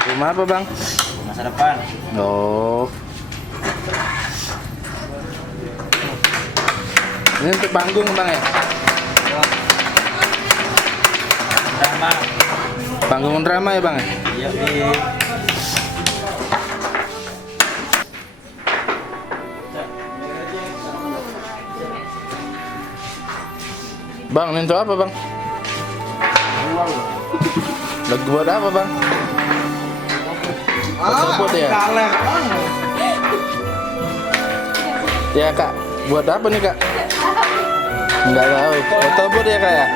Rumah apa bang? Masa depan. Oh. Ini untuk panggung bang ya? Drama. Panggung drama ya bang ya? Iya, Bang, ini untuk apa bang? Lagu buat apa bang? Buat ya? Ya kak, buat apa nih kak? Enggak tahu. Foto buat ya kak ya?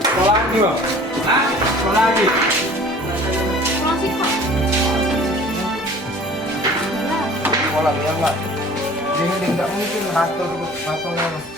Sekolah lagi bang? Hah? Sekolah lagi? Sekolah ya enggak? Ini enggak mungkin patung